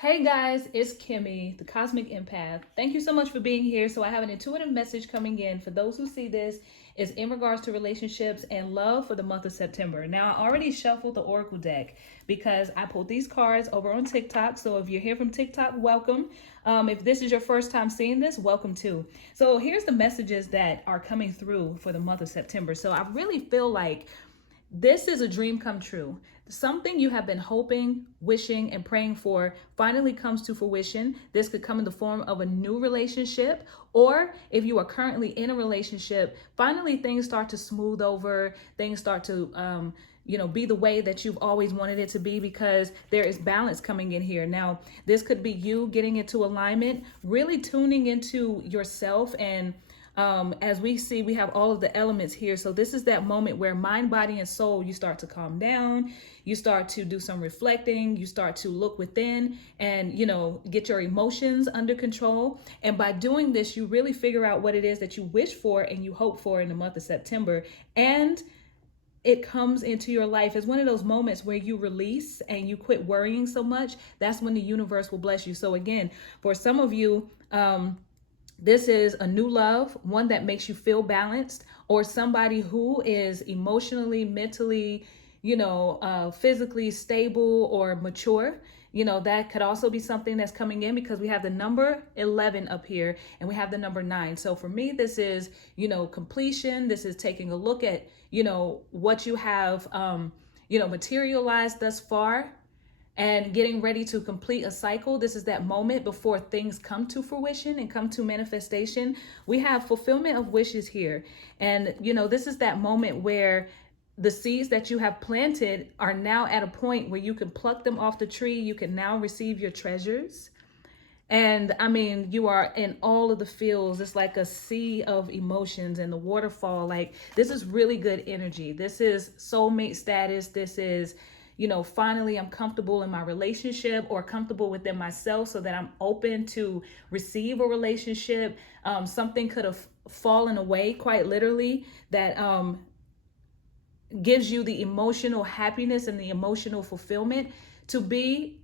Hey guys, it's Kimmy, the Cosmic Empath. Thank you so much for being here. So I have an intuitive message coming in for those who see this is in regards to relationships and love for the month of September. Now I already shuffled the Oracle deck because I pulled these cards over on TikTok. So if you're here from TikTok, welcome. If this is your first time seeing this, welcome too. So here's the messages that are coming through for the month of September. So I really feel like this is a dream come true. Something you have been hoping, wishing, and praying for finally comes to fruition. This could come in the form of a new relationship, or if you are currently in a relationship, finally things start to smooth over, things start to be the way that you've always wanted it to be, because there is balance coming in here. Now, this could be you getting into alignment, really tuning into yourself. And as we see, we have all of the elements here. So this is that moment where mind, body, and soul, you start to calm down, you start to do some reflecting, you start to look within and, get your emotions under control. And by doing this, you really figure out what it is that you wish for and you hope for in the month of September. And it comes into your life. It's one of those moments where you release and you quit worrying so much. That's when the universe will bless you. So again, for some of you, this is a new love, one that makes you feel balanced, or somebody who is emotionally, mentally, physically stable or mature. That could also be something that's coming in, because we have the number 11 up here and we have the number 9. So for me, this is, completion. This is taking a look at, what you have, materialized thus far, and getting ready to complete a cycle. This is that moment before things come to fruition and come to manifestation. We have fulfillment of wishes here. And, this is that moment where the seeds that you have planted are now at a point where you can pluck them off the tree. You can now receive your treasures. And I mean, you are in all of the fields. It's like a sea of emotions and the waterfall. Like, this is really good energy. This is soulmate status. This is, finally I'm comfortable in my relationship, or comfortable within myself, so that I'm open to receive a relationship. Something could have fallen away, quite literally, that gives you the emotional happiness and the emotional fulfillment to be,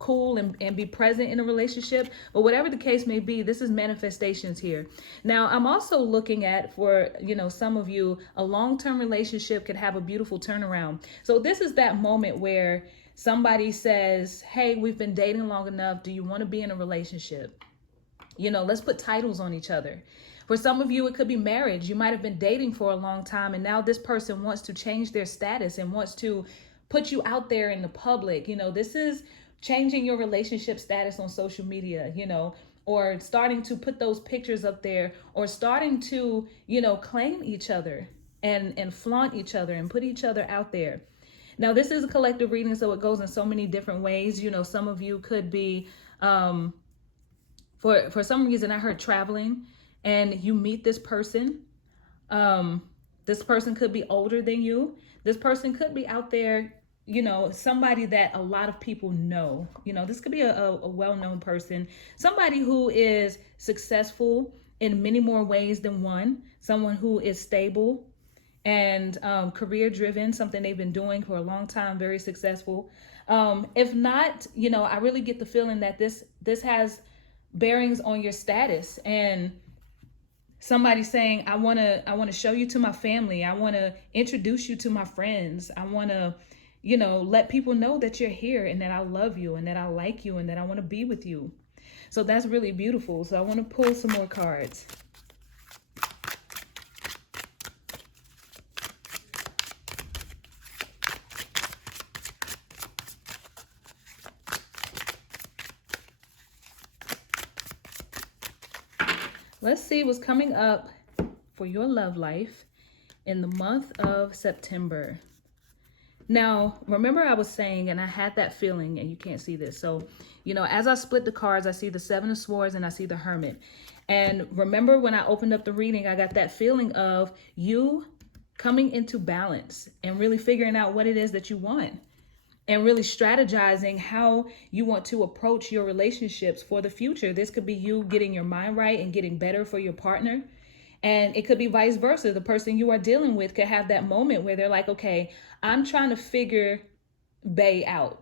cool and be present in a relationship. But whatever the case may be, this is manifestations here. Now, I'm also looking at, for some of you, a long-term relationship could have a beautiful turnaround. So this is that moment where somebody says, hey, we've been dating long enough, do you want to be in a relationship? Let's put titles on each other. For some of you, it could be marriage. You might have been dating for a long time, and now this person wants to change their status and wants to put you out there in the public. This is changing your relationship status on social media, or starting to put those pictures up there, or starting to, claim each other and flaunt each other and put each other out there. Now, this is a collective reading, so it goes in so many different ways. Some of you could be, for some reason, I heard traveling, and you meet this person. This person could be older than you. This person could be out there, somebody that a lot of people know. This could be a well-known person, somebody who is successful in many more ways than one, someone who is stable and career driven, something they've been doing for a long time, very successful. If not, I really get the feeling that this has bearings on your status, and somebody saying, I want to show you to my family. I want to introduce you to my friends. I want to, let people know that you're here and that I love you and that I like you and that I want to be with you. So that's really beautiful. So I want to pull some more cards. Let's see what's coming up for your love life in the month of September. Now, remember I was saying, and I had that feeling, and you can't see this. So, as I split the cards, I see the 7 of Swords and I see the Hermit. And remember when I opened up the reading, I got that feeling of you coming into balance and really figuring out what it is that you want, and really strategizing how you want to approach your relationships for the future. This could be you getting your mind right and getting better for your partner. And it could be vice versa. The person you are dealing with could have that moment where they're like, okay, I'm trying to figure Bay out.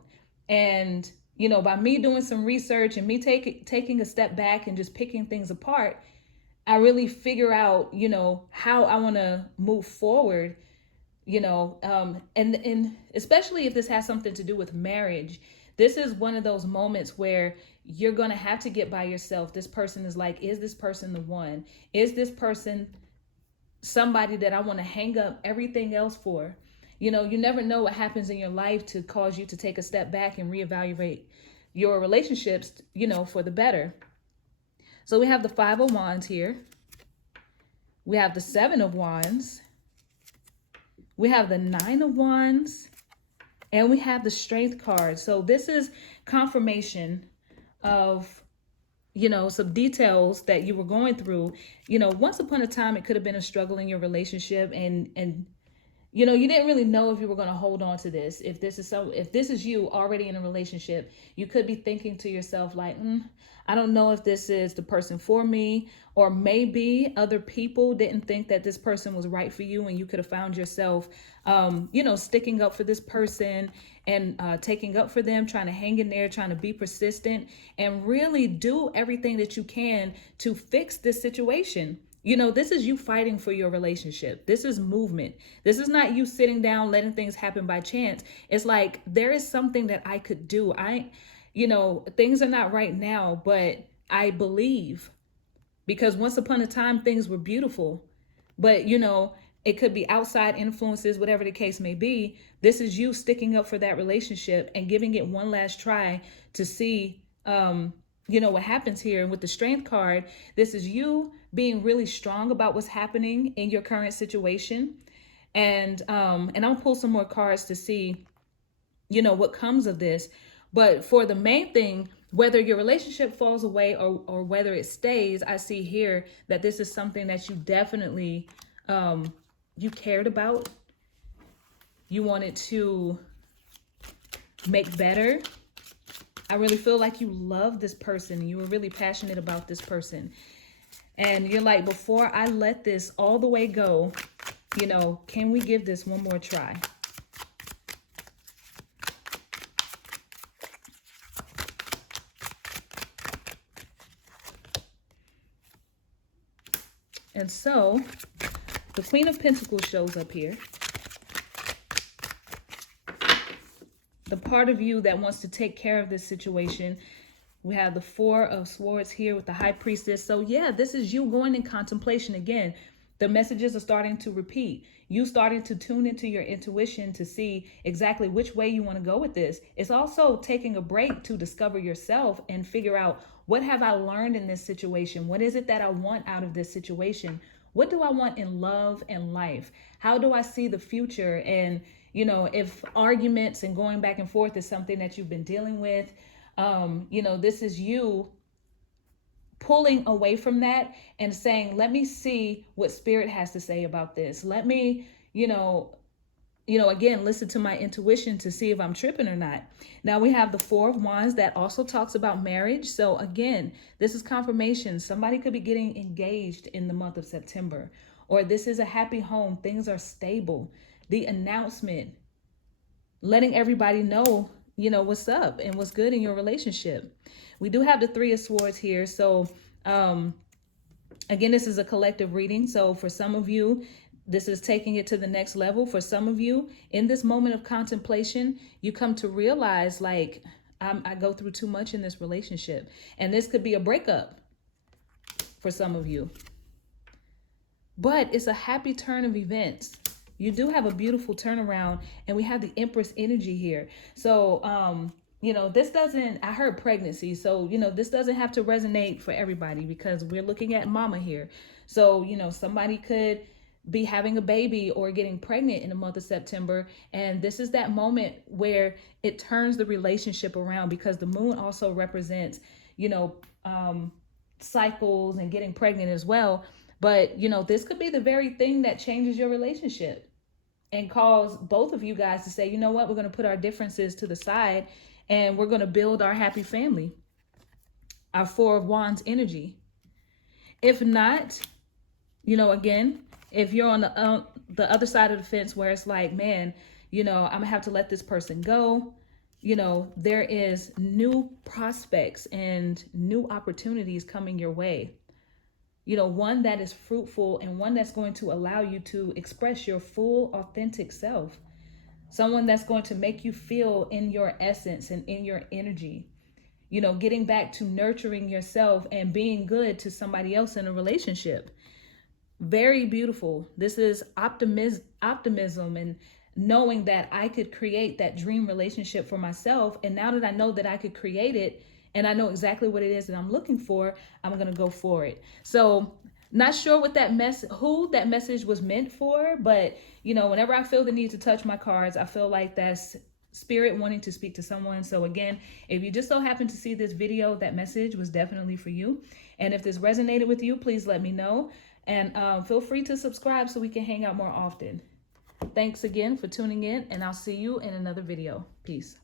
And by me doing some research and me taking a step back and just picking things apart, I really figure out, how I want to move forward, and especially if this has something to do with marriage. This is one of those moments where you're going to have to get by yourself. This person is like, is this person the one? Is this person somebody that I want to hang up everything else for? You never know what happens in your life to cause you to take a step back and reevaluate your relationships, for the better. So we have the Five of Wands here. We have the Seven of Wands. We have the Nine of Wands. And we have the Strength card. So this is confirmation of, some details that you were going through. Once upon a time, it could have been a struggle in your relationship, and you didn't really know if you were going to hold on to this. If this is you already in a relationship, you could be thinking to yourself like, I don't know if this is the person for me, or maybe other people didn't think that this person was right for you, and you could have found yourself, sticking up for this person and taking up for them, trying to hang in there, trying to be persistent and really do everything that you can to fix this situation. This is you fighting for your relationship. This is movement. This is not you sitting down, letting things happen by chance. It's like, there is something that I could do. Things are not right now, but I believe, because once upon a time, things were beautiful, but it could be outside influences, whatever the case may be. This is you sticking up for that relationship and giving it one last try to see, what happens here. And with the Strength card, this is you being really strong about what's happening in your current situation. And I'll pull some more cards to see, what comes of this. But for the main thing, whether your relationship falls away or whether it stays, I see here that this is something that you definitely, you cared about. You wanted to make better. I really feel like you love this person. You were really passionate about this person. And you're like, before I let this all the way go, can we give this one more try? And so the Queen of Pentacles shows up here. The part of you that wants to take care of this situation. We have the Four of Swords here with the High Priestess. So yeah, this is you going in contemplation again. The messages are starting to repeat. You starting to tune into your intuition to see exactly which way you want to go with this. It's also taking a break to discover yourself and figure out, what have I learned in this situation? What is it that I want out of this situation? What do I want in love and life? How do I see the future? And, if arguments and going back and forth is something that you've been dealing with, this is you pulling away from that and saying, let me see what Spirit has to say about this. Let me, again, listen to my intuition to see if I'm tripping or not. Now we have the Four of Wands that also talks about marriage. So again, this is confirmation. Somebody could be getting engaged in the month of September, or this is a happy home. Things are stable. The announcement, letting everybody know, what's up and what's good in your relationship. We do have the Three of Swords here. So, again, this is a collective reading. So for some of you, this is taking it to the next level. For some of you, in this moment of contemplation, you come to realize, like, I go through too much in this relationship. And this could be a breakup for some of you. But it's a happy turn of events. You do have a beautiful turnaround, and we have the Empress energy here. So, this doesn't, I heard pregnancy. So, this doesn't have to resonate for everybody, because we're looking at mama here. So, somebody could be having a baby or getting pregnant in the month of September. And this is that moment where it turns the relationship around, because the moon also represents, cycles and getting pregnant as well. But, this could be the very thing that changes your relationship and cause both of you guys to say, you know what, we're going to put our differences to the side and we're going to build our happy family. Our Four of Wands energy. If not, again, if you're on the other side of the fence where it's like, man, I'm going to have to let this person go. there is new prospects and new opportunities coming your way. One that is fruitful and one that's going to allow you to express your full, authentic self. Someone that's going to make you feel in your essence and in your energy. Getting back to nurturing yourself and being good to somebody else in a relationship. Very beautiful. This is optimism and knowing that I could create that dream relationship for myself. And now that I know that I could create it and I know exactly what it is that I'm looking for, I'm going to go for it. So not sure what who that message was meant for, but whenever I feel the need to touch my cards, I feel like that's spirit wanting to speak to someone. So again, if you just so happen to see this video, that message was definitely for you. And if this resonated with you, please let me know. And feel free to subscribe so we can hang out more often. Thanks again for tuning in, and I'll see you in another video. Peace.